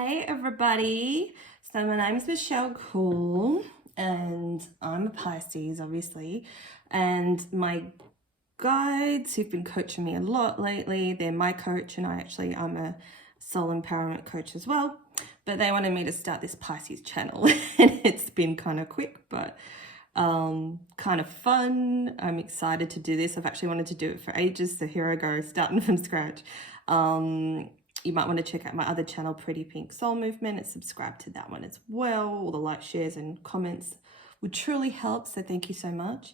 Hey everybody, so my name's Michelle Cool and I'm a Pisces obviously, and my guides who've been coaching me a lot lately, they're my coach and I'm a soul empowerment coach as well, but they wanted me to start this Pisces channel and it's been kind of quick but kind of fun. I'm excited to do this. I've actually wanted to do it for ages, so here I go, starting from scratch. You might want to check out my other channel, Pretty Pink Soul Movement, and subscribe to that one as well. All the likes, shares and comments would truly help, so thank you so much.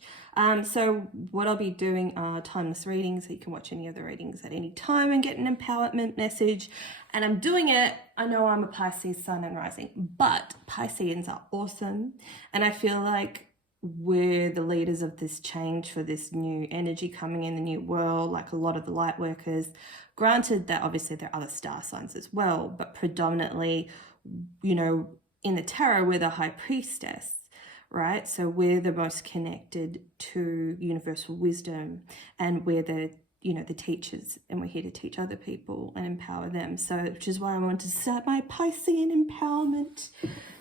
So what I'll be doing are timeless readings, so you can watch any of the readings at any time and get an empowerment message. And I'm doing it, I know I'm a Pisces sun and rising, but Pisceans are awesome, and I feel like we're the leaders of this change for this new energy coming in the new world, like a lot of the light workers. Granted that obviously there are other star signs as well, but predominantly, you know, in the tarot, we're the high priestess, right? So we're the most connected to universal wisdom, and we're the, you know, the teachers, and we're here to teach other people and empower them. So, which is why I wanted to start my Piscean empowerment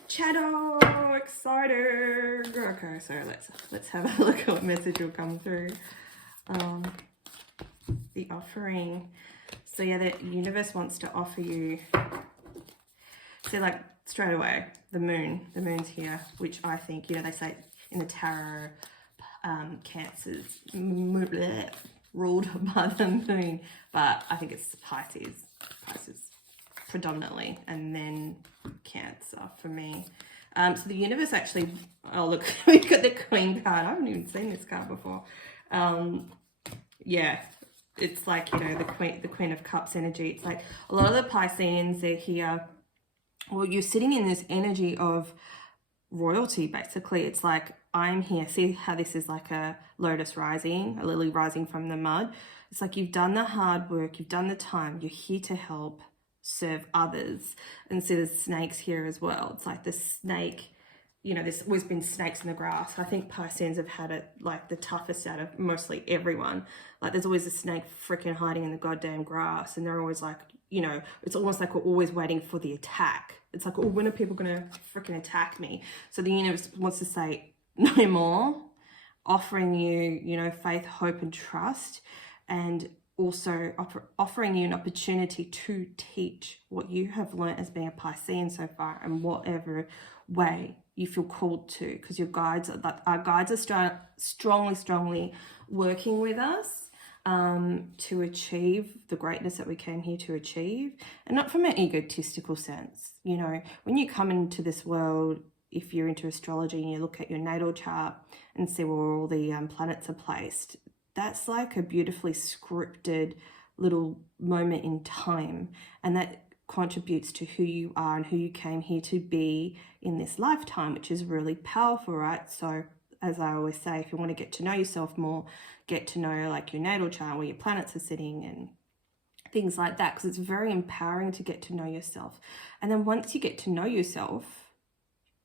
channel. Excited. Okay, so let's have a look at what message will come through. The offering. So yeah, the universe wants to offer you, so like straight away, the moon's here, which I think, you know, they say in the tarot, Cancer's ruled by the moon, but I think it's Pisces predominantly, and then Cancer for me. So the universe actually, oh look, we got the Queen card. I haven't even seen this card before. Yeah, it's like, you know, the Queen of Cups energy. It's like a lot of the Pisceans, they're here, well, you're sitting in this energy of royalty, basically. It's like, I'm here. See how this is like a lotus rising, a lily rising from the mud. It's like you've done the hard work, you've done the time, you're here to help serve others. And so there's snakes here as well. It's like the snake, you know, there's always been snakes in the grass. I think Pisceans have had it like the toughest out of mostly everyone. Like there's always a snake freaking hiding in the goddamn grass, and they're always like, you know, it's almost like we're always waiting for the attack. It's like, oh, when are people gonna freaking attack me? So the universe wants to say no more, offering you, you know, faith, hope and trust, and also offering you an opportunity to teach what you have learned as being a Piscean so far, in whatever way you feel called to, because your guides are, like, our guides are strongly working with us to achieve the greatness that we came here to achieve, and not from an egotistical sense. You know, when you come into this world, if you're into astrology and you look at your natal chart and see where all the planets are placed, that's like a beautifully scripted little moment in time, and that contributes to who you are and who you came here to be in this lifetime, which is really powerful, right? So as I always say, if you want to get to know yourself more, get to know like your natal chart, where your planets are sitting and things like that, because it's very empowering to get to know yourself. And then once you get to know yourself,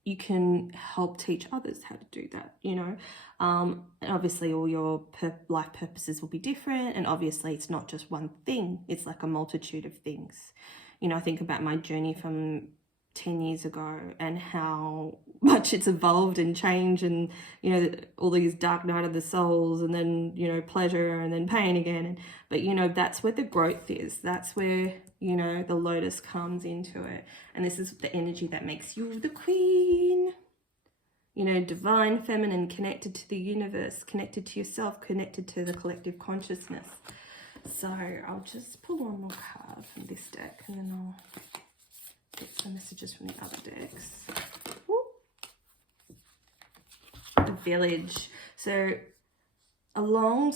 you can help teach others how to do that, you know. And obviously all your life purposes will be different, and obviously it's not just one thing, it's like a multitude of things. You know, I think about my journey from 10 years ago and how much it's evolved and changed, and, you know, all these dark night of the souls, and then, you know, pleasure, and then pain again. But, you know, that's where the growth is. That's where, you know, the lotus comes into it. And this is the energy that makes you the queen. You know, divine, feminine, connected to the universe, connected to yourself, connected to the collective consciousness. So I'll just pull one more card from this deck, and then I'll get some messages from the other decks. Woo. The Village. So along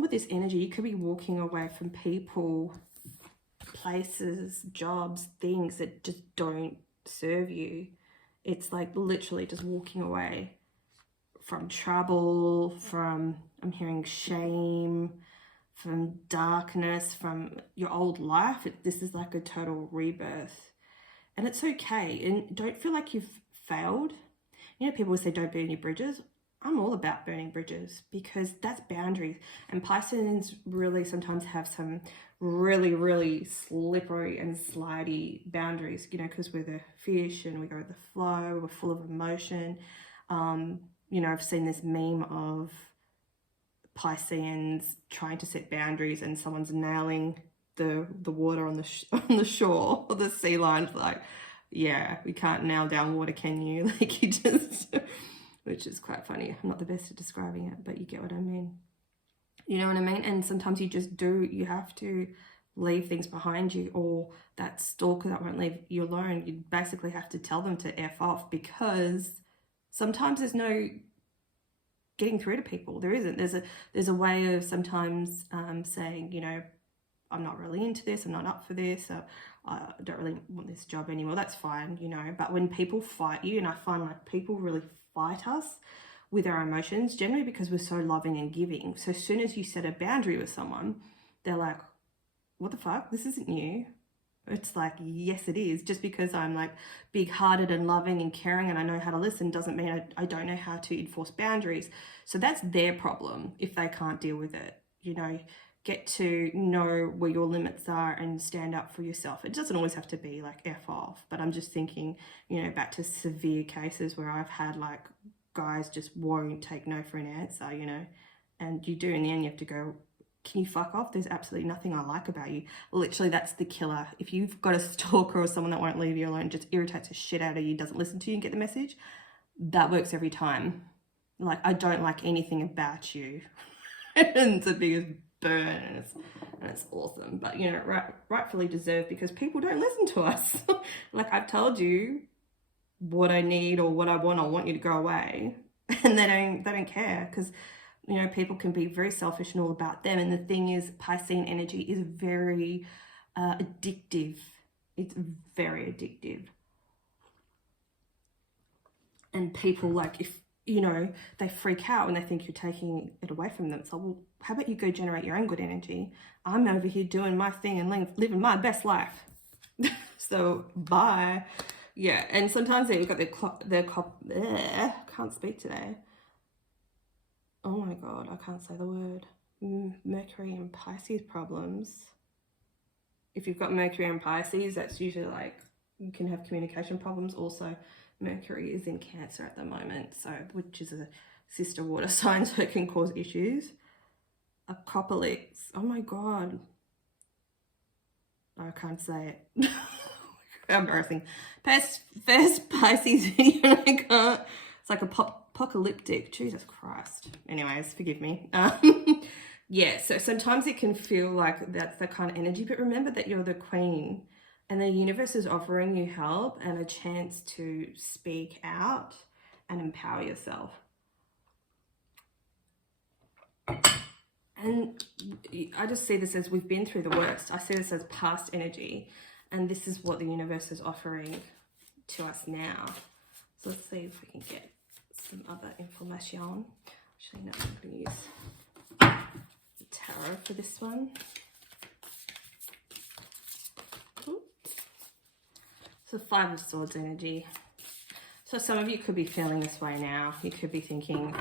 with this energy, you could be walking away from people, places, jobs, things that just don't serve you. It's like literally just walking away from trouble, from, I'm hearing shame, from darkness, from your old life. This is like a total rebirth. And it's okay. And don't feel like you've failed. You know, people will say don't burn your bridges. I'm all about burning bridges, because that's boundaries. And Pisceans really sometimes have some really, really slippery and slidey boundaries, you know, because we're the fish and we go with the flow, we're full of emotion. You know, I've seen this meme of Pisceans trying to set boundaries and someone's nailing the water on the shore or the sea line. Like, yeah, we can't nail down water, can you? Like, you just, which is quite funny. I'm not the best at describing it, but you get what I mean. You know what I mean? And sometimes you just do, you have to leave things behind you, or that stalker that won't leave you alone, you basically have to tell them to F off, because sometimes there's no getting through to people. There isn't. There's a way of sometimes saying, you know, I'm not really into this, I'm not up for this, I don't really want this job anymore. That's fine, you know. But when people fight you, and I find like people really fight us with our emotions, generally because we're so loving and giving. So as soon as you set a boundary with someone, they're like, what the fuck? This isn't you. It's like, yes, it is. Just because I'm like big-hearted and loving and caring and I know how to listen doesn't mean I don't know how to enforce boundaries. So that's their problem if they can't deal with it. You know, get to know where your limits are and stand up for yourself. It doesn't always have to be like F off, but I'm just thinking, you know, back to severe cases where I've had like guys just won't take no for an answer, you know, and you do in the end, you have to go, can you fuck off? There's absolutely nothing I like about you. Literally, that's the killer. If you've got a stalker or someone that won't leave you alone, just irritates the shit out of you, doesn't listen to you and get the message, that works every time. Like, I don't like anything about you. And it's the biggest burn, and it's awesome. But, you know, rightfully deserved, because people don't listen to us. Like, I've told you what I need or what I want you to go away. And they don't care, because, you know, people can be very selfish and all about them. And the thing is, Piscean energy is very addictive. It's very addictive. And people, like, if, you know, they freak out when they think you're taking it away from them. So, well, how about you go generate your own good energy? I'm over here doing my thing and living my best life. So, bye. Yeah, and sometimes they've got can't speak today. Oh my God, I can't say the word. Mercury and Pisces problems. If you've got Mercury and Pisces, that's usually like, you can have communication problems. Also, Mercury is in Cancer at the moment, so, which is a sister water sign, so it can cause issues. Apocalypse. Oh my God. I can't say it. Embarrassing. First Pisces video, I can't. It's like apocalyptic. Jesus Christ. Anyways, forgive me. Yeah, so sometimes it can feel like that's the kind of energy, but remember that you're the queen and the universe is offering you help and a chance to speak out and empower yourself. And I just see this as, we've been through the worst. I see this as past energy, and this is what the universe is offering to us now. So let's see if we can get some other information. Actually, no, I'm going to use the tarot for this one. So 5 of Swords energy. So some of you could be feeling this way now. You could be thinking,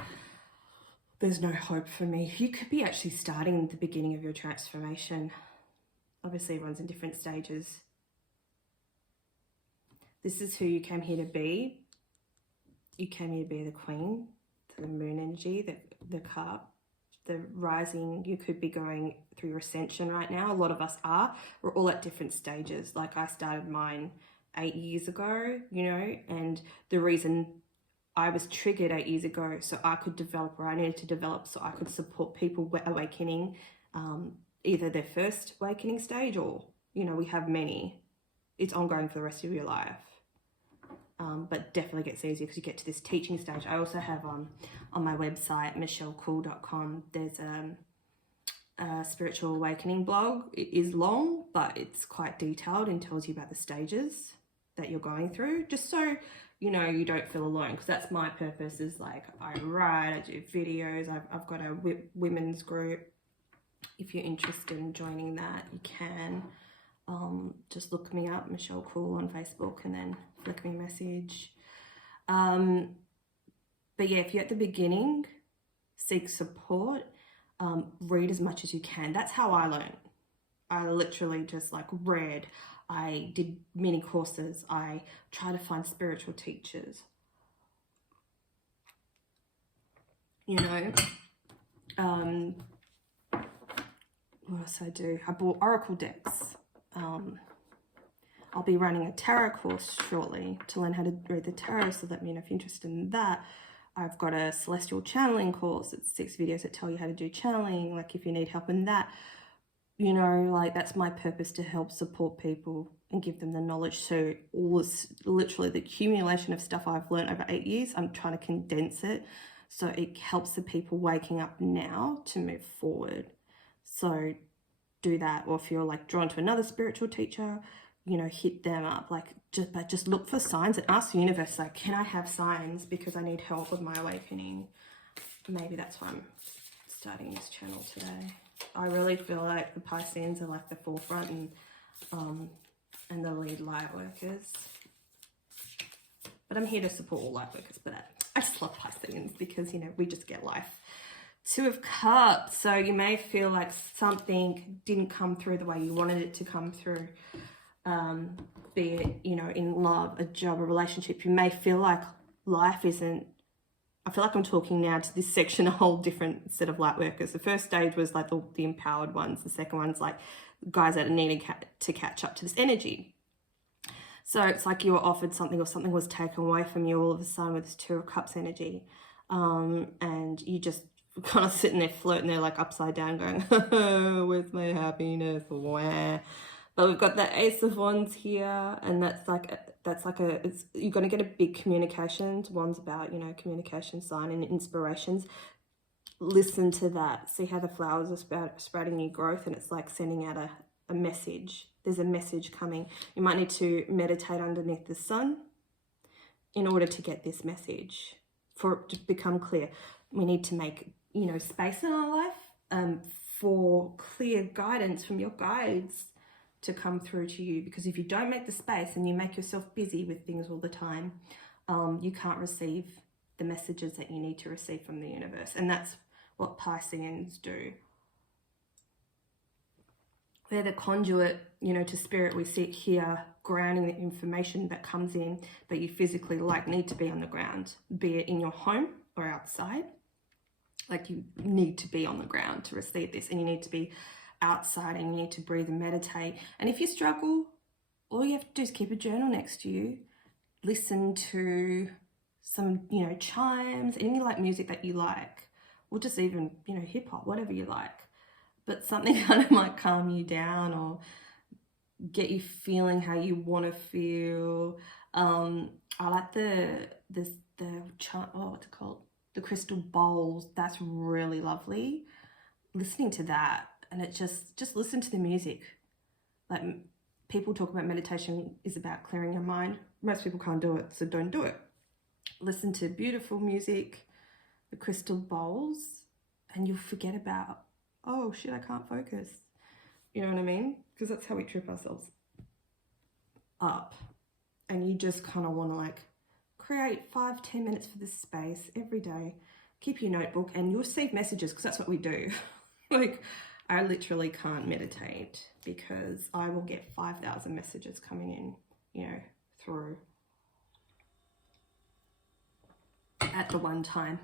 there's no hope for me. You could be actually starting the beginning of your transformation. Obviously, everyone's in different stages. This is who you came here to be. You came here to be the queen, the moon energy, the cup, the rising. You could be going through your ascension right now. A lot of us are. We're all at different stages. Like, I started mine 8 years ago, you know, and the reason I was triggered 8 years ago so I could develop, or I needed to develop so I could support people awakening, either their first awakening stage or, you know, we have many. It's ongoing for the rest of your life. But definitely gets easier because you get to this teaching stage. I also have on my website, michellecool.com, there's a spiritual awakening blog. It is long, but it's quite detailed and tells you about the stages that you're going through, just so you know you don't feel alone, because that's my purpose. Is like, I write, I do videos, I've got a women's group. If you're interested in joining that, you can just look me up, Michelle Cool, on Facebook, and then flick me a message. But yeah, if you're at the beginning, seek support. Read as much as you can. That's how I learn. I literally just like read. I did mini courses. I try to find spiritual teachers. You know, what else I do? I bought oracle decks. I'll be running a tarot course shortly to learn how to read the tarot, so let me know if you're interested in that. I've got a celestial channeling course. It's 6 videos that tell you how to do channeling, like if you need help in that. You know, like that's my purpose, to help support people and give them the knowledge. So all this, literally the accumulation of stuff I've learned over 8 years, I'm trying to condense it so it helps the people waking up now to move forward. So do that. Or if you're like drawn to another spiritual teacher, you know, hit them up. Like just look for signs and ask the universe, like, can I have signs because I need help with my awakening? Maybe that's why I'm starting this channel today. I really feel like the Pisceans are like the forefront and the lead light workers. But I'm here to support all light workers, but I just love Pisceans because, you know, we just get life. 2 of Cups. So you may feel like something didn't come through the way you wanted it to come through. Be it, you know, in love, a job, a relationship. You may feel like life isn't, I feel like I'm talking now to this section, a whole different set of light workers. The first stage was like the empowered ones. The second one's like guys that are needing to catch up to this energy. So it's like you were offered something or something was taken away from you all of a sudden with this 2 of Cups energy. And you just kind of sitting there floating there like upside down going, where's my happiness? Wah. But we've got the Ace of Wands here, and that's like you're going to get a big communications. One's about, you know, communication sign and inspirations. Listen to that. See how the flowers are spreading new growth, and it's like sending out a message. There's a message coming. You might need to meditate underneath the sun in order to get this message, for it to become clear. We need to make, you know, space in our life for clear guidance from your guides to come through to you, because if you don't make the space and you make yourself busy with things all the time, you can't receive the messages that you need to receive from the universe. And that's what Pisceans do. They're the conduit, you know, to spirit. We sit here grounding the information that comes in, but you physically like need to be on the ground, be it in your home or outside. Like you need to be on the ground to receive this, and you need to be outside, and you need to breathe and meditate. And if you struggle, all you have to do is keep a journal next to you, listen to some, you know, chimes, any like music that you like, or just even, you know, hip hop, whatever you like, but something kind of might calm you down or get you feeling how you want to feel. I like what's it called, the crystal bowls. That's really lovely, listening to that. And it just listen to the music. Like, people talk about meditation is about clearing your mind. Most people can't do it, so don't do it. Listen to beautiful music, the crystal bowls, and you'll forget about, oh shit, I can't focus. You know what I mean? Because that's how we trip ourselves up. And you just kind of want to like create 5-10 minutes for this space every day. Keep your notebook, and you'll receive messages, because that's what we do. Like, I literally can't meditate because I will get 5,000 messages coming in, you know, through at the one time.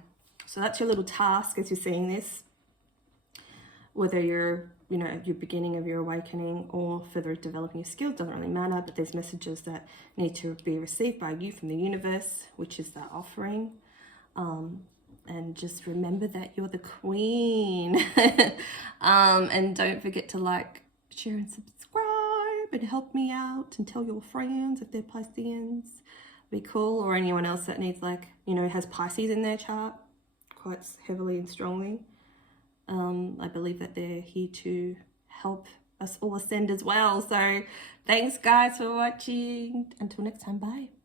So that's your little task as you're seeing this. Whether you're, you know, your beginning of your awakening or further developing your skills, doesn't really matter, but there's messages that need to be received by you from the universe, which is that offering. And just remember that you're the queen. And don't forget to like, share and subscribe and help me out, and tell your friends if they're Pisceans. Be cool. Or anyone else that needs, like, you know, has Pisces in their chart quite heavily and strongly. I believe that they're here to help us all ascend as well. So thanks guys for watching. Until next time, bye.